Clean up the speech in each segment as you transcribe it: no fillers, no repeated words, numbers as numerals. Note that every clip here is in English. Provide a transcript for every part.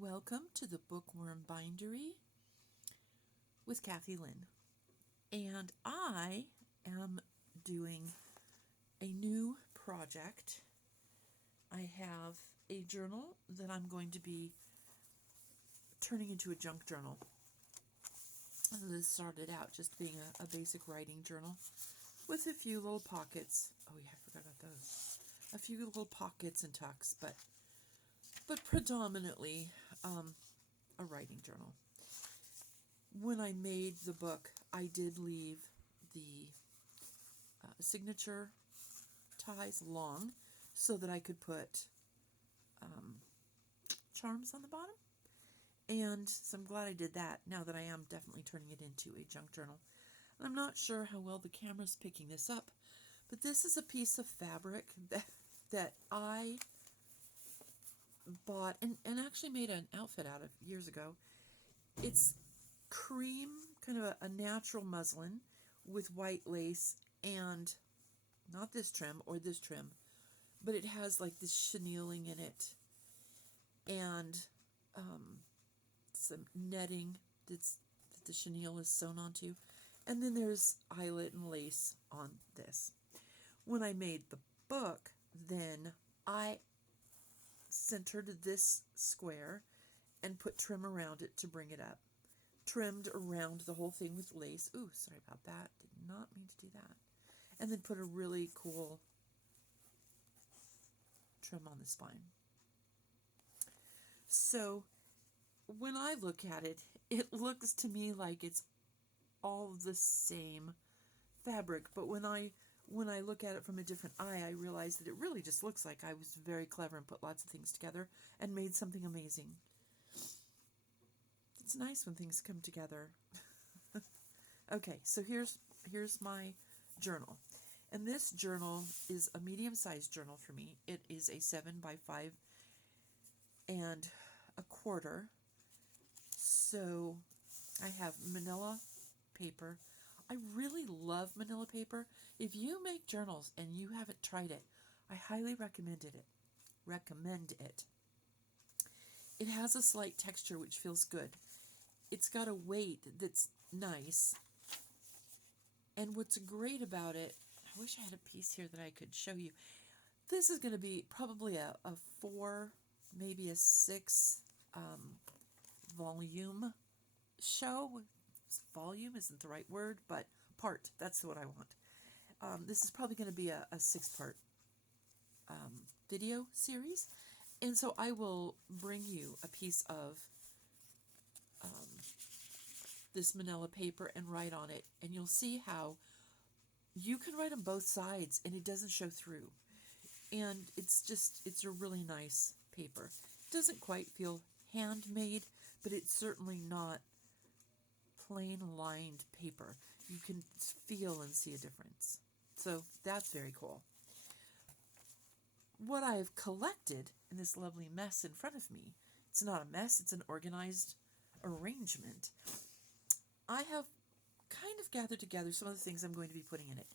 Welcome to the Bookworm Bindery with Cathy-Lynn. And I am doing a new project. I have a journal that I'm going to be turning into a junk journal. This started out just being a basic writing journal with a few little pockets. Oh yeah, I forgot about those. A few little pockets and tucks, but predominantly a writing journal. When I made the book, I did leave the signature ties long so that I could put charms on the bottom. And so I'm glad I did that now that I am definitely turning it into a junk journal. And I'm not sure how well the camera's picking this up, but this is a piece of fabric that I bought and actually made an outfit out of years ago. It's cream, kind of a natural muslin with white lace and not this trim or this trim, but it has like this chenilling in it and some netting that the chenille is sewn onto. And then there's eyelet and lace on this. When I made the book, then I centered this square and put trim around it to bring it up. Trimmed around the whole thing with lace. Ooh, sorry about that. Did not mean to do that. And then put a really cool trim on the spine. So when I look at it, it looks to me like it's all the same fabric. But when I look at it from a different eye, I realize that it really just looks like I was very clever and put lots of things together and made something amazing. It's nice when things come together. Okay, so here's my journal. And this journal is a medium-sized journal for me. It is a 7 by 5 and a quarter. So I have manila paper. I really love manila paper. If you make journals and you haven't tried it, I highly recommend it. It has a slight texture which feels good. It's got a weight that's nice. And what's great about it, I wish I had a piece here that I could show you. This is going to be probably a 4, maybe a 6 volume show. Volume isn't the right word, but part. That's what I want. This is probably going to be a 6-part video series. And so I will bring you a piece of this manila paper and write on it. And you'll see how you can write on both sides and it doesn't show through. And it's a really nice paper. It doesn't quite feel handmade, but it's certainly not plain lined paper. You can feel and see a difference. So that's very cool. What I've collected in this lovely mess in front of me, it's not a mess, it's an organized arrangement. I have kind of gathered together some of the things I'm going to be putting in it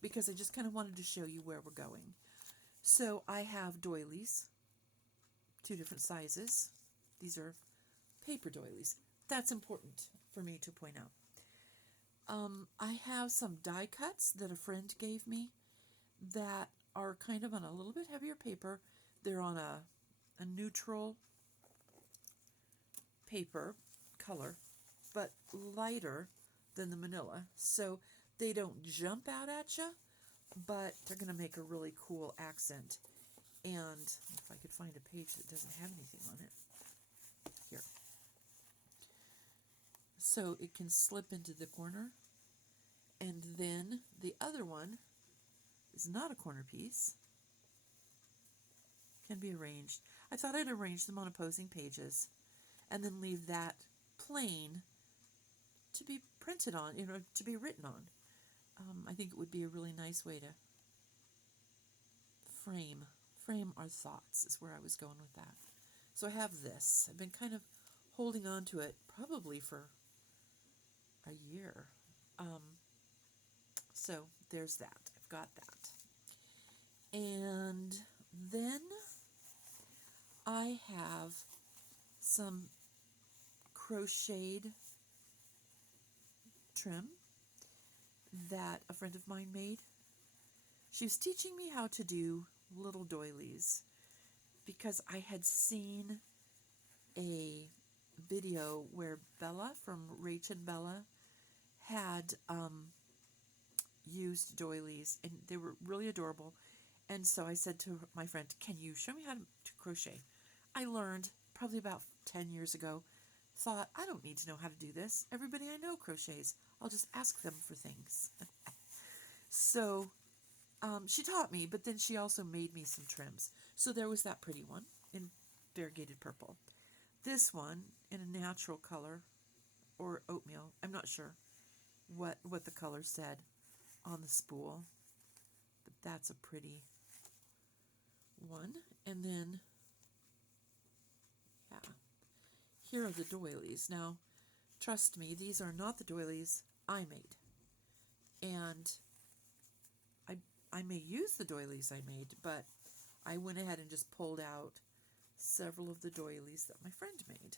because I just kind of wanted to show you where we're going. So I have doilies, 2 different sizes. These are paper doilies. That's important for me to point out. I have some die cuts that a friend gave me that are kind of on a little bit heavier paper. They're on a neutral paper color, but lighter than the manila. So they don't jump out at you, but they're going to make a really cool accent. And if I could find a page that doesn't have anything on it. Here. So it can slip into the corner. And then the other one is not a corner piece. Can be arranged. I thought I'd arrange them on opposing pages and then leave that plain to be printed on, to be written on. I think it would be a really nice way to frame our thoughts is where I was going with that. So I have this. I've been kind of holding on to it probably for a year. So there's that. I've got that. And then I have some crocheted trim that a friend of mine made. She was teaching me how to do little doilies because I had seen a video where Bella from Rach and Bella had used doilies, and they were really adorable. And so I said to my friend, "Can you show me how to crochet?" I learned probably about 10 years ago. Thought, I don't need to know how to do this. Everybody I know crochets. I'll just ask them for things. So she taught me, but then she also made me some trims. So there was that pretty one in variegated purple. This one in a natural color or oatmeal. I'm not sure what the color said on the spool, but that's a pretty one. And then, yeah, here are the doilies. Now, trust me, these are not the doilies I made. And I may use the doilies I made, but I went ahead and just pulled out several of the doilies that my friend made.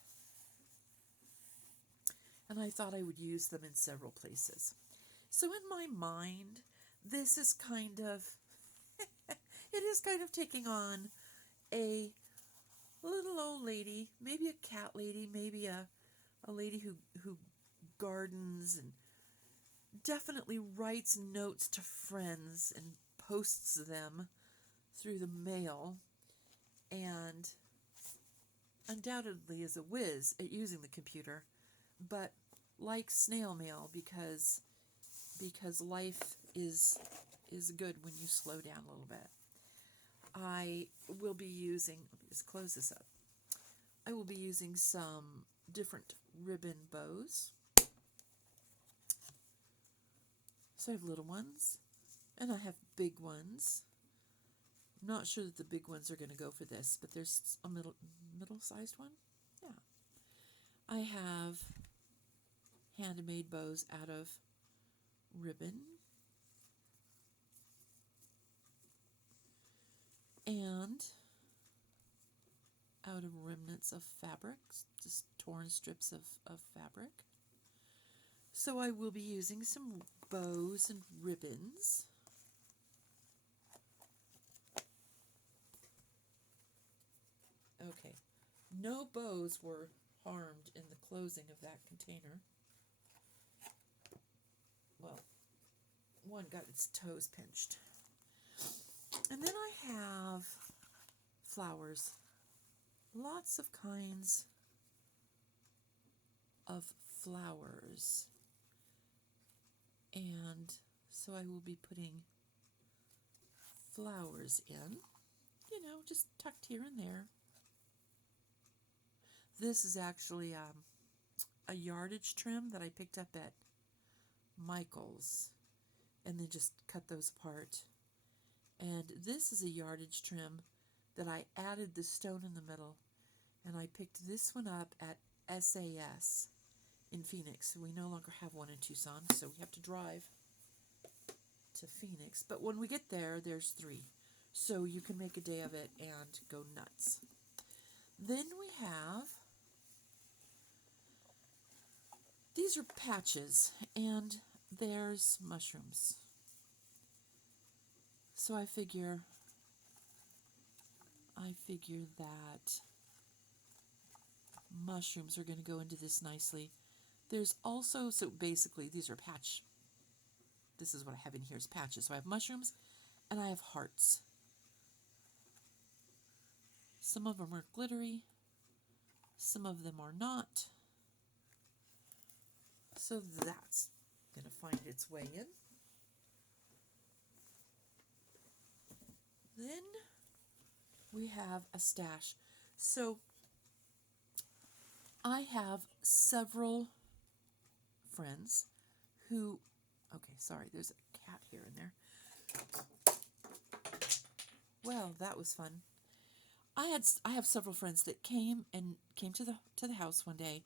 And I thought I would use them in several places. So in my mind, this is kind of, it is kind of taking on a little old lady, maybe a cat lady, maybe a lady who gardens and definitely writes notes to friends and posts them through the mail, and undoubtedly is a whiz at using the computer, but likes snail mail because life is good when you slow down a little bit. I will be using, let me just close this up. I will be using some different ribbon bows. So I have little ones, and I have big ones. I'm not sure that the big ones are going to go for this, but there's a middle-sized one. Yeah. I have handmade bows out of ribbon and out of remnants of fabric, just torn strips of fabric. So I will be using some bows and ribbons. Okay, no bows were harmed in the closing of that container. Well, one got its toes pinched. And then I have flowers. Lots of kinds of flowers. And so I will be putting flowers in, just tucked here and there. This is actually a yardage trim that I picked up at Michael's, and then just cut those apart. And this is a yardage trim that I added the stone in the middle, and I picked this one up at SAS in Phoenix. We no longer have one in Tucson, so we have to drive to Phoenix. But when we get there, there's 3. So you can make a day of it and go nuts. Then we have, these are patches, and there's mushrooms. So I figure that mushrooms are going to go into this nicely. There's also, so basically these are patch. This is what I have in here is patches. So I have mushrooms and I have hearts. Some of them are glittery. Some of them are not. So that's going to find its way in. Then we have a stash. So I have several friends who, okay, sorry, there's a cat here and there. Well, that was fun. I have several friends that came to the house one day,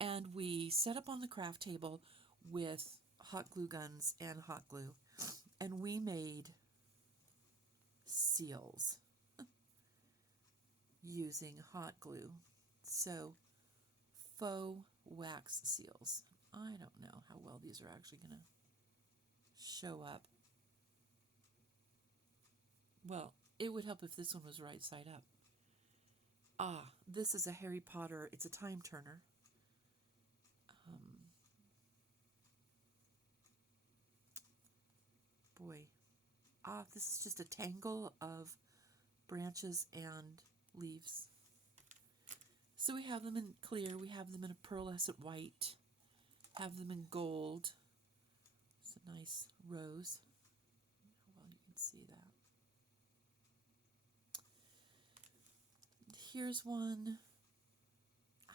and we set up on the craft table with hot glue guns and hot glue, and we made seals using hot glue. So, faux wax seals. I don't know how well these are actually going to show up. Well, it would help if this one was right side up. Ah, this is a Harry Potter. It's a time turner. Boy. Ah, this is just a tangle of branches and leaves. So we have them in clear, we have them in a pearlescent white, have them in gold. It's a nice rose. How well you can see that. Here's one.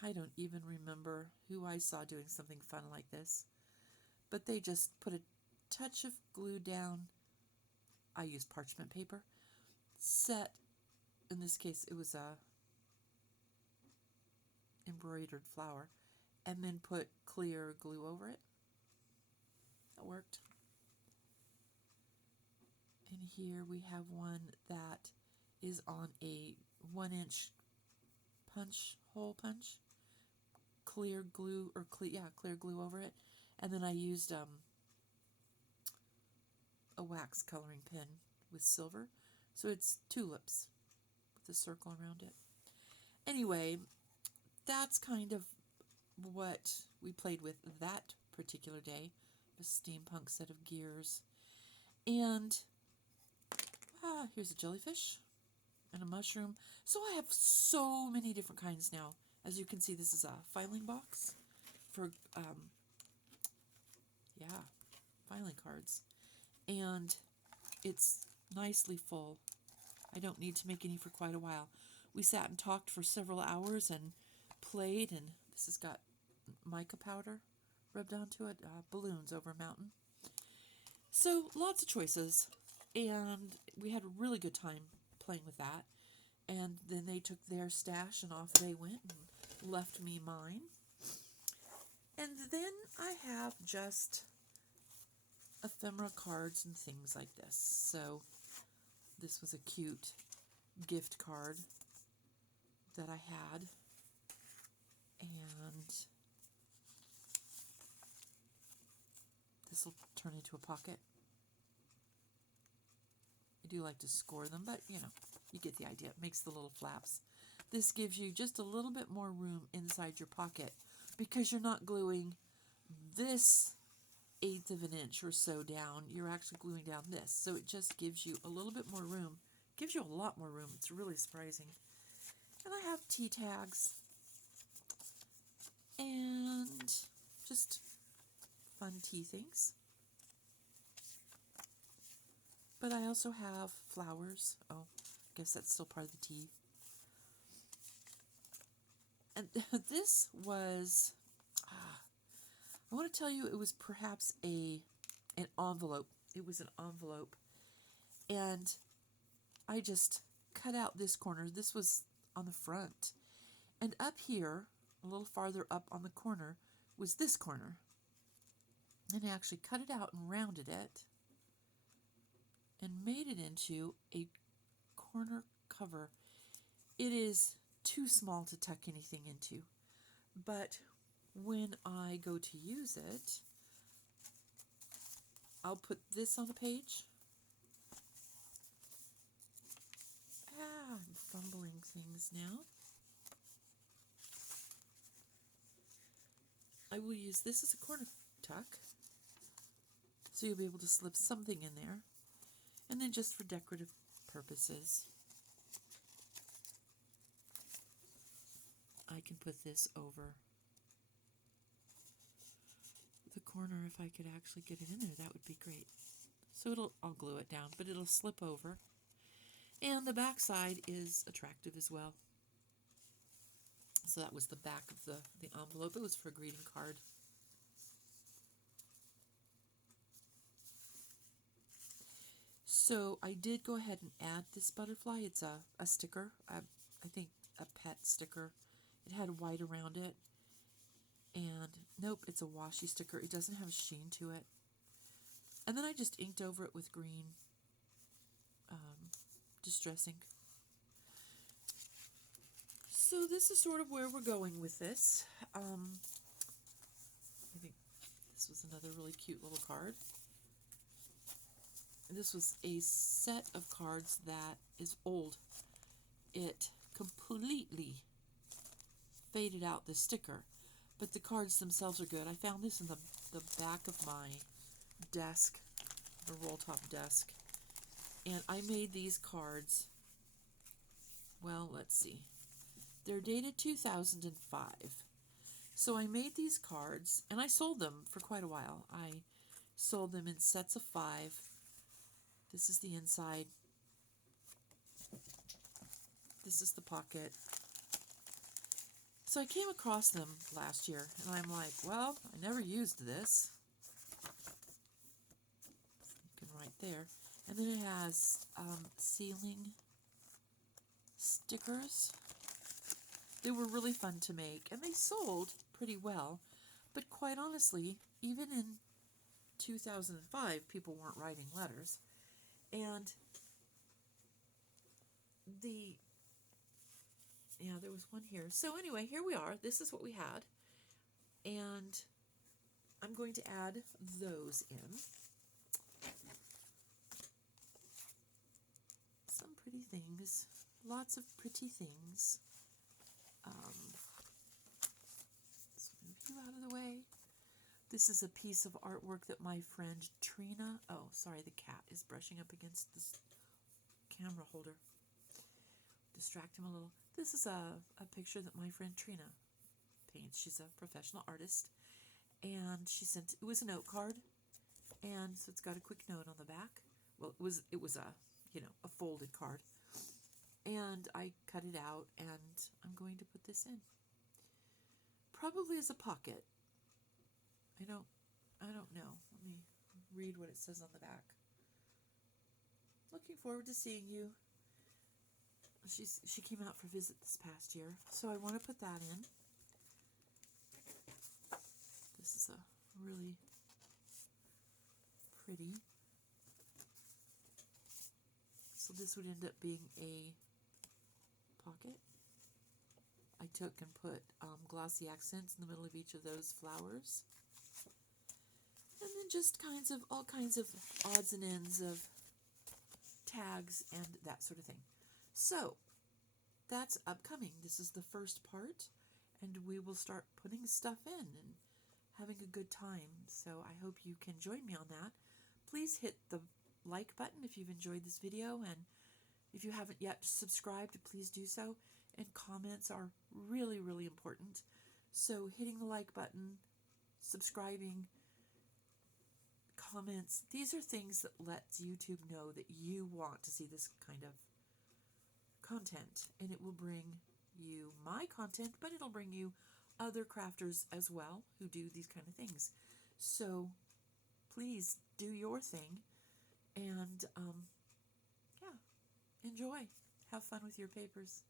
I don't even remember who I saw doing something fun like this, but they just put a touch of glue down. I used parchment paper. Set, in this case, it was a embroidered flower, and then put clear glue over it. That worked. And here we have one that is on a 1-inch hole punch. Clear glue, or clear glue over it. And then I used a wax coloring pen with silver. So it's tulips with a circle around it. Anyway, that's kind of what we played with that particular day. A steampunk set of gears. And here's a jellyfish and a mushroom. So I have so many different kinds now. As you can see, this is a filing box for, filing cards. And it's nicely full. I don't need to make any for quite a while. We sat and talked for several hours and played, and this has got mica powder rubbed onto it, balloons over a mountain. So lots of choices, and we had a really good time playing with that. And then they took their stash and off they went and left me mine. And then I have just ephemera cards and things like this. So this was a cute gift card that I had. And this will turn into a pocket. I do like to score them, but you get the idea. It makes the little flaps. This gives you just a little bit more room inside your pocket because you're not gluing this 1/8 of an inch or so down. You're actually gluing down this. So it just gives you a little bit more room. Gives you a lot more room. It's really surprising. And I have tea tags and just fun tea things. But I also have flowers. Oh, I guess that's still part of the tea. And this was, I want to tell you, it was perhaps an envelope. It was an envelope. And I just cut out this corner. This was on the front. And up here, a little farther up on the corner, was this corner. And I actually cut it out and rounded it and made it into a corner cover. It is too small to tuck anything into, but when I go to use it, I'll put this on the page. I'm fumbling things now. I will use this as a corner tuck, so you'll be able to slip something in there, and then just for decorative purposes, I can put this over the corner. If I could actually get it in there, that would be great. So I'll glue it down, but it'll slip over. And the back side is attractive as well. So that was the back of the envelope. It was for a greeting card. So I did go ahead and add this butterfly. It's a sticker, I think a pet sticker. It had white around it. And nope, it's a washi sticker. It doesn't have a sheen to it. And then I just inked over it with green distress ink. So this is sort of where we're going with this. I think this was another really cute little card. This was a set of cards that is old. It completely faded out the sticker, but the cards themselves are good. I found this in the back of my desk, the roll top desk, and I made these cards, well, let's see, they're dated 2005. So I made these cards, and I sold them for quite a while. I sold them in sets of 5. This is the inside. This is the pocket. So I came across them last year, and I'm like, well, I never used this. You can write there. And then it has sealing stickers. They were really fun to make, and they sold pretty well. But quite honestly, even in 2005, people weren't writing letters. And there was one here. So anyway, here we are. This is what we had. And I'm going to add those in. Some pretty things. Lots of pretty things. Let's move you out of the way. This is a piece of artwork that my friend Trina, oh, sorry, the cat is brushing up against this camera holder. Distract him a little. This is a picture that my friend Trina paints. She's a professional artist, and she sent, it was a note card, and so it's got a quick note on the back. Well, it was a folded card, and I cut it out, and I'm going to put this in, probably as a pocket. I don't know. Let me read what it says on the back. Looking forward to seeing you. She came out for a visit this past year, so I want to put that in. This is a really pretty. So this would end up being a pocket. I took and put glossy accents in the middle of each of those flowers. And then just all kinds of odds and ends of tags and that sort of thing. So that's upcoming. This is the first part, and we will start putting stuff in and having a good time. So I hope you can join me on that. Please hit the like button if you've enjoyed this video, and if you haven't yet subscribed, please do so. And comments are really, really important. So hitting the like button, subscribing, comments, these are things that lets YouTube know that you want to see this kind of content, and it will bring you my content, but it'll bring you other crafters as well who do these kind of things. So please do your thing, and enjoy, have fun with your papers.